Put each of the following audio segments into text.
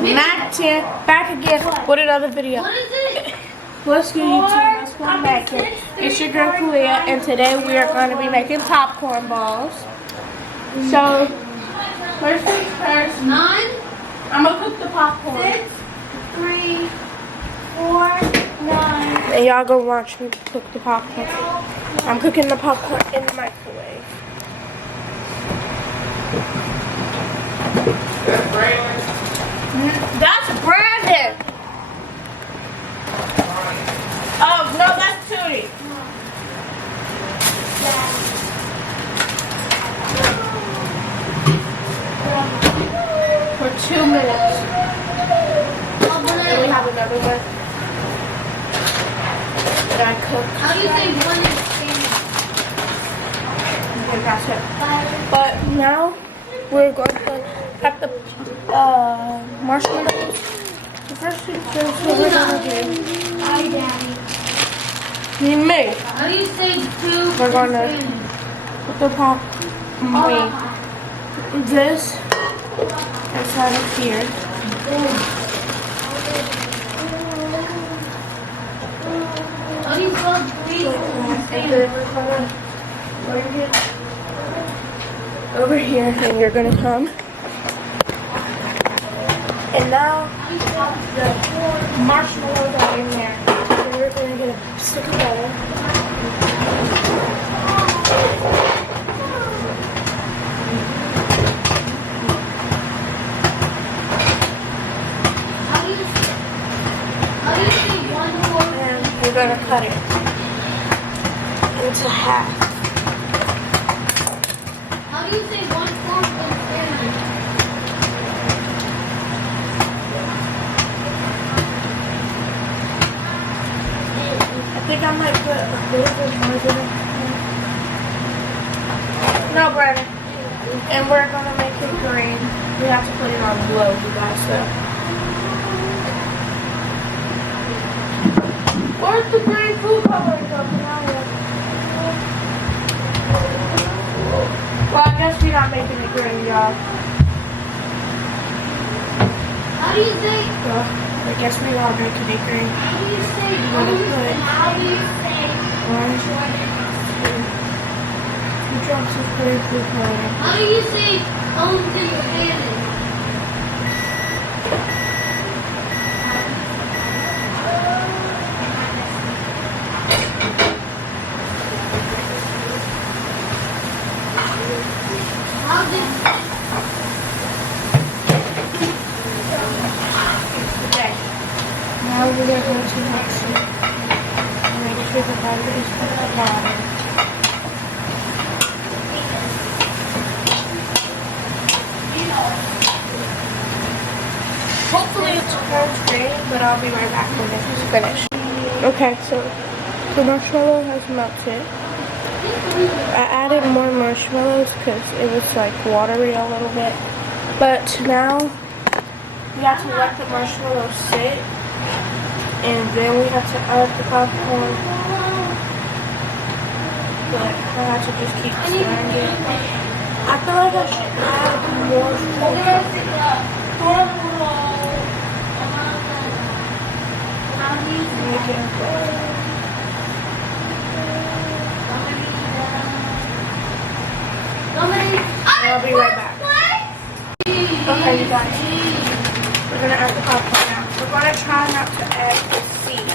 Not 10. Back again with another video. What is it? What's good, YouTube? Let's come back here. It's your girl Kalia, and today we are going to be making popcorn balls. So, first things first. 9. I'm going to cook the popcorn. 6, 3, 4, 9. And y'all go watch me cook the popcorn. I'm cooking the popcorn in the microwave. That's Brandon. Oh, no, that's Tootie. For 2 minutes. And we have another one that I cooked. How do you say one is Okay, that's it. But now we're going to cut the marshmallows. The first thing first, what we're going to do. Hi, Daddy. Me. How do you say 2? We're going to put the pop. Wait. This inside of here. How do you spell 3? And then we're going to bring it over here, and you're going to come. And now the marshmallows are in there. And we're going to get a stick of butter. How do you say 1 4? And we're going to cut it into half. How do you say 1 4 in Spanish? I think I might put a little bit more in it. No, Brandon. And we're going to make it green. We have to put it on low, you guys. So. Where's the green food coloring coming out of? Well, I guess we're not making it green, y'all. How do you say? So, I guess we are making it green. How do you say? What is it? How do you say? 1, 2 drops of green food coloring. How do you say cones in Spanish? How did Okay. Now we're going to go to next sheet. Make sure the butter is at the bottom. Hopefully it's turns green, but I'll be right back when it's finished. Okay, so the marshmallow has melted. I added more marshmallows because it was like watery a little bit. But now we have to let the marshmallows sit, and then we have to add the popcorn. But I have to just keep stirring it. I feel like I should add more How do you say? make it Okay, you guys. We're gonna add the popcorn now. We're gonna try not to add the seeds.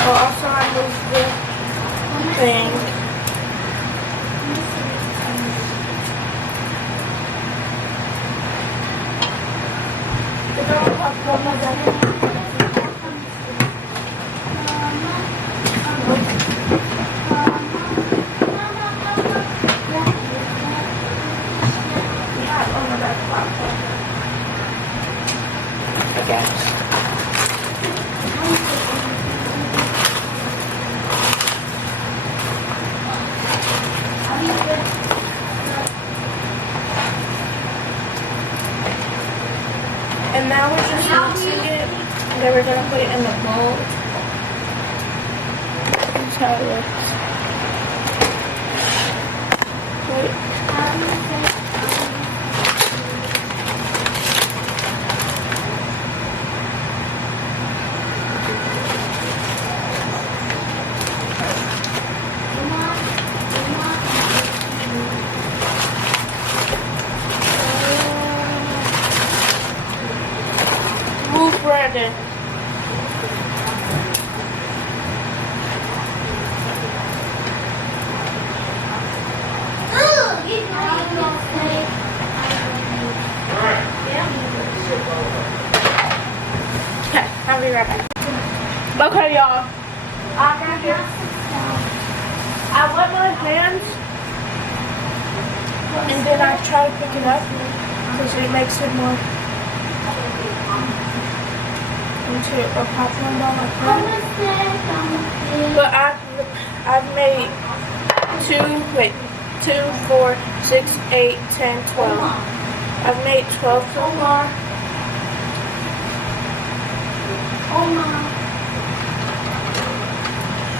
Oh, also I moved the thing. I guess. And now we're just mixing it. And then we're gonna put it in the bowl. That's how it looks. Wait. Move, Brandon. Okay, I'll be right back. Okay, y'all. I got here. I wet my hands and then I try to pick it up because it makes it more into a popcorn ball like that. But I've made 2, 4, 6, 8, 10, 12. I've made 12 so far.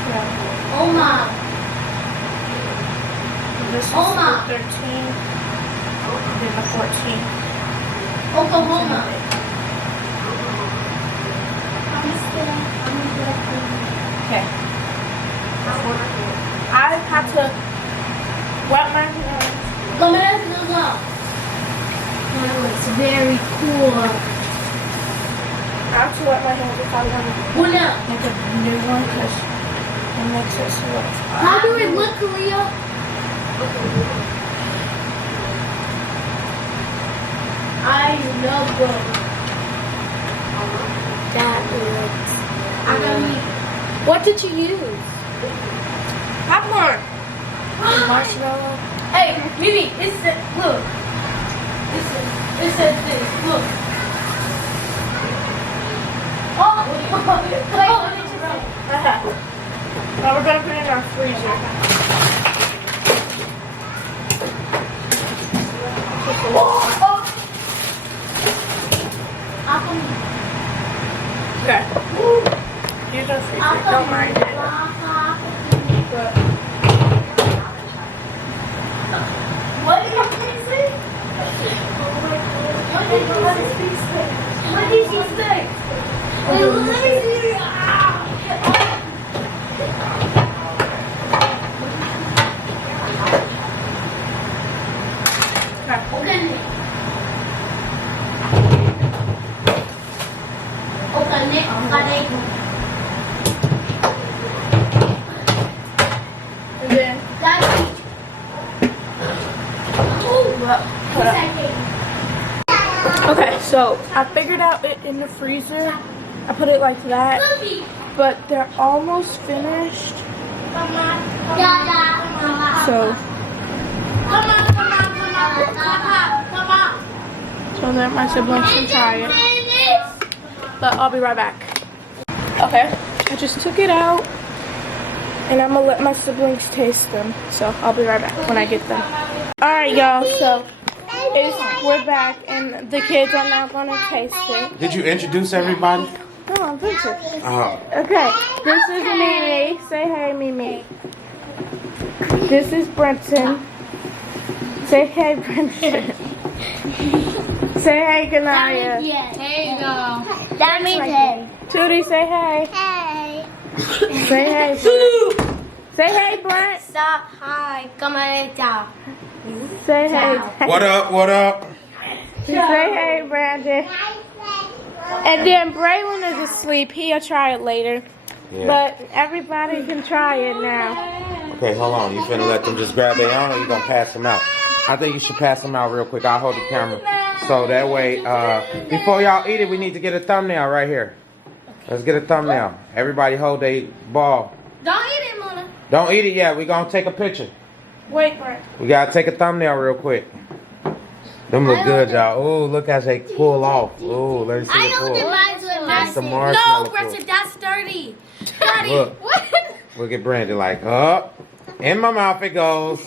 Yeah. Oma. This is Oma. the 13. And then the 14. Oklahoma. Okay. I had to wet my hands. Let me ask you this. That looks very cool. I have to wet my hands if I want to Well, now, make a new one because it makes it so how do it look, Korea? I love them. That looks. I got me. What did you use? popcorn. Marshmallow. Hey, Mimi, it says, look. It says this. Look. Oh, Now we're gonna put it in our freezer. Okay. Here's our freezer. Don't mind it. But what did you say? What did you say? Wait, let me see. and then okay, so I figured out it in the freezer. I put it like that, but they're almost finished. So that my siblings can try it. But I'll be right back. Okay, I just took it out And I'm gonna let my siblings taste them. So I'll be right back when I get them. Alright, y'all, so we're back and the kids are now gonna taste it. Did you introduce everybody? No, I'm Vincent. Oh. Okay, this is Mimi. Say hey, Mimi. This is Brenton. Say hey, Brenton. Say hey, Kanaya. There you go. That means hey. Tootie, say hey. Hey. Say hey. Say hey, Brent. Stop. Hi. Come on down. Say hey. What up? What up? Say hey, Brandon. And then Braylon is asleep. He'll try it later. Yeah. But everybody can try it now. Okay, hold on. You finna let them just grab their own, or you gonna pass them out? I think you should pass them out real quick. I'll hold the camera. So that way, before y'all eat it, we need to get a thumbnail right here. Let's get a thumbnail. Everybody hold a ball. Don't eat it, Mona. Don't eat it yet. We gonna take a picture. Wait, Brent. We gotta take a thumbnail real quick. Them look good, y'all. Ooh, look as they pull off. Ooh, let me see I the only pull. mine with That's the my marshmallow No, pull. Gretchen, that's dirty. Dirty. Look. Look at Brandon like, up. In my mouth it goes.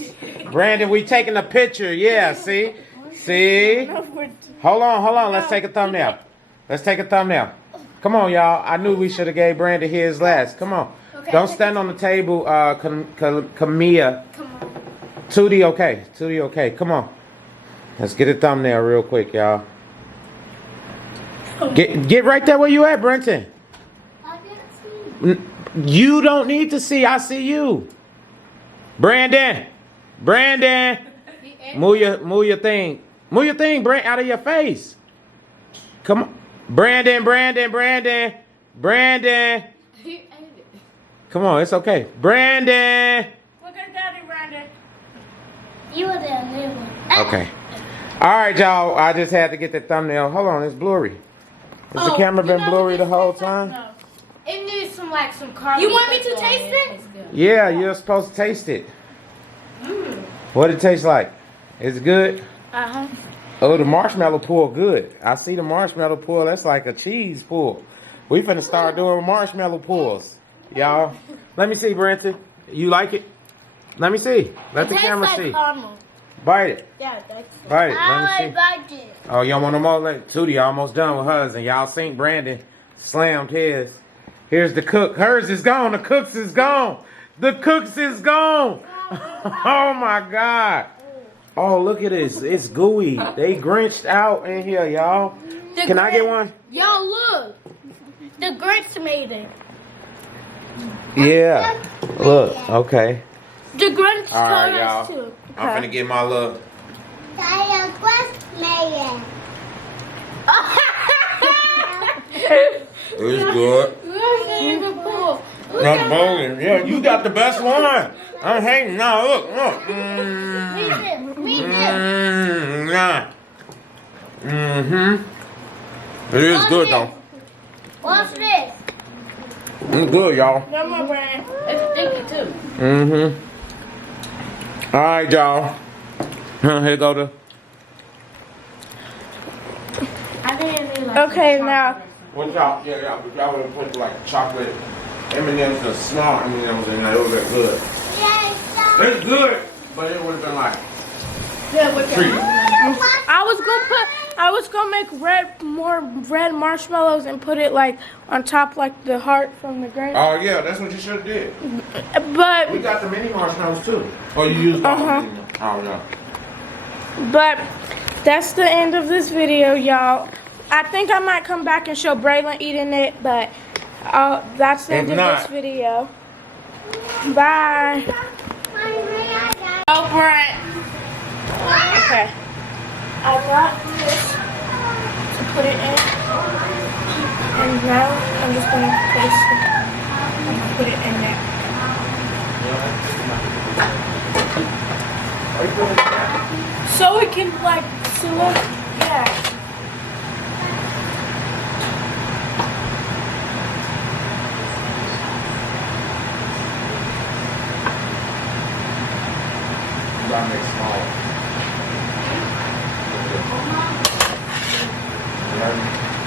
Brandon, we taking a picture. Yeah, see? See? Hold on. Let's take a thumbnail. Let's take a thumbnail. Come on, y'all. I knew we should have gave Brandon his last. Come on. Okay. Don't stand on the table, Camilla. Come on. Tootie, okay. Tootie, okay. Come on. Let's get a thumbnail real quick, y'all. Get right there where you at, Brenton. I didn't see. You don't need to see. I see you. Brandon. Move your thing. Move your thing, Brent, out of your face. Come on. Brandon. Come on, it's okay. Brandon. Look at Daddy, Brandon. You were there, neighbor. Okay. All right, y'all. I just had to get the thumbnail. Hold on, it's blurry. Has the camera been blurry the whole time? No. It needs some carbon. You want me to taste it? Yeah, you're supposed to taste it. What it tastes like? It's good? Uh-huh. Oh, the marshmallow pull good. I see the marshmallow pull. That's like a cheese pull. We finna start doing marshmallow pulls. Y'all. Let me see, Brenton. You like it? Let me see. Let the camera see. Caramel. Bite it. Yeah, that's Bite it. Let me see. like it. Oh, y'all want them all? Tootie almost done with hers, and y'all seen Brandon slammed his. Here's the cook. Hers is gone. The cook's is gone. The cook's is gone. Oh my God. Oh, look at this. It's gooey. They Grinched out in here, y'all. Can I get one? Yo, look. The Grinch made it. Yeah. Look. Okay. The Grinch All right, told us y'all. to. I'm finna get my little. It's good. Not bogus. Yeah, you got the best one. I'm hating now. Look. Nah. It is good though. What's this? It's good, y'all. No more, Brandon. It's sticky too. All right, y'all. Here go the. I think it means like Okay, now. What y'all? Yeah. But y'all would have put like chocolate M&M's, the small M&M's in there. It would have been good. It's good, but it would have been like. Treat. I was gonna make more red marshmallows and put it like on top like the heart from the Grinch. Oh yeah, that's what you should have did. But We got the mini marshmallows too. Oh, you used all the mini. Oh no. But that's the end of this video, y'all. I think I might come back and show Braylon eating it, but that's the end of this video. Bye. Oh, Brent. Okay. I got this to put it in. And now I'm just going to place it. I'm going to put it in there. So we can like select, yeah. Gotta make small.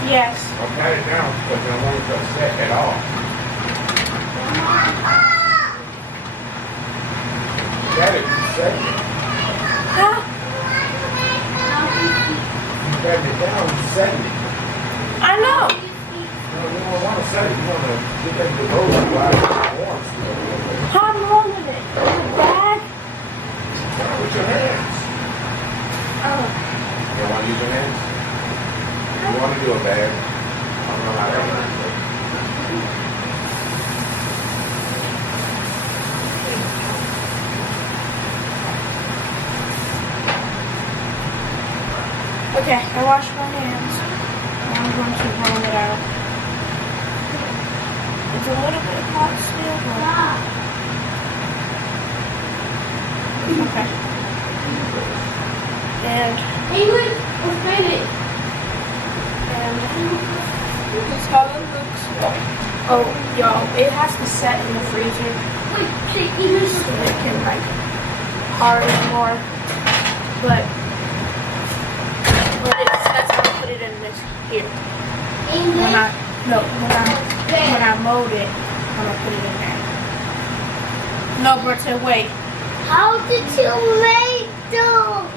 Yes. I'll pat it down because I don't want it to upset at all. gotta set it. Huh? You got it down, set it. I know. No, you don't want to set it. You want to get that to roll while it's warm. How I'm rolling it? Is it bad? With your hands. Oh. You don't want to use your hands? You want to do a bag? I don't know how that works. Okay, I washed my hands. Now I'm going to roll it out. It's a little bit hot still, but... Okay. And England was finished. this is how it looks. Oh, y'all, it has to set in the freezer Wait, England so it can, like, harden more. But it says to put it in this here. When I mold it, I'm gonna put it in there. No, Berta, wait. How did you make those?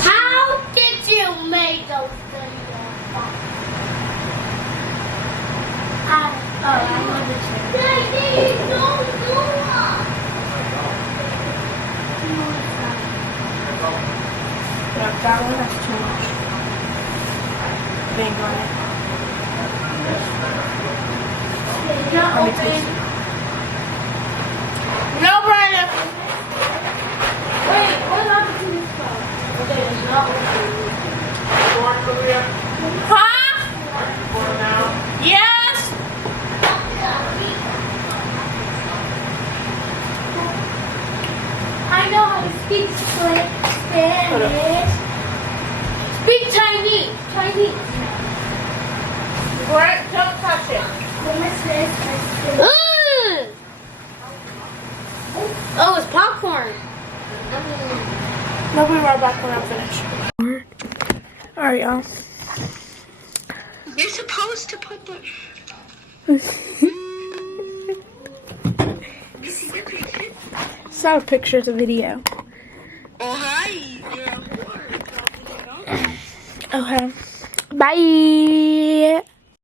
How did you make those things? I understand. Daddy, don't do Yeah, that one has too much thing on it. It's not Let me open. taste it. No, Brandon. Wait, what happened to this cup? Okay, it's not open. Huh? Yes. I know how to speak Spanish. Speak Chinese. Chinese. Brent, don't touch it. Oh, it's popcorn. No, we'll be right back when I'm finished. Alright, y'all. You're supposed to put the. It's not a picture, it's a video. Oh, hi. You're a whore. Okay. Bye.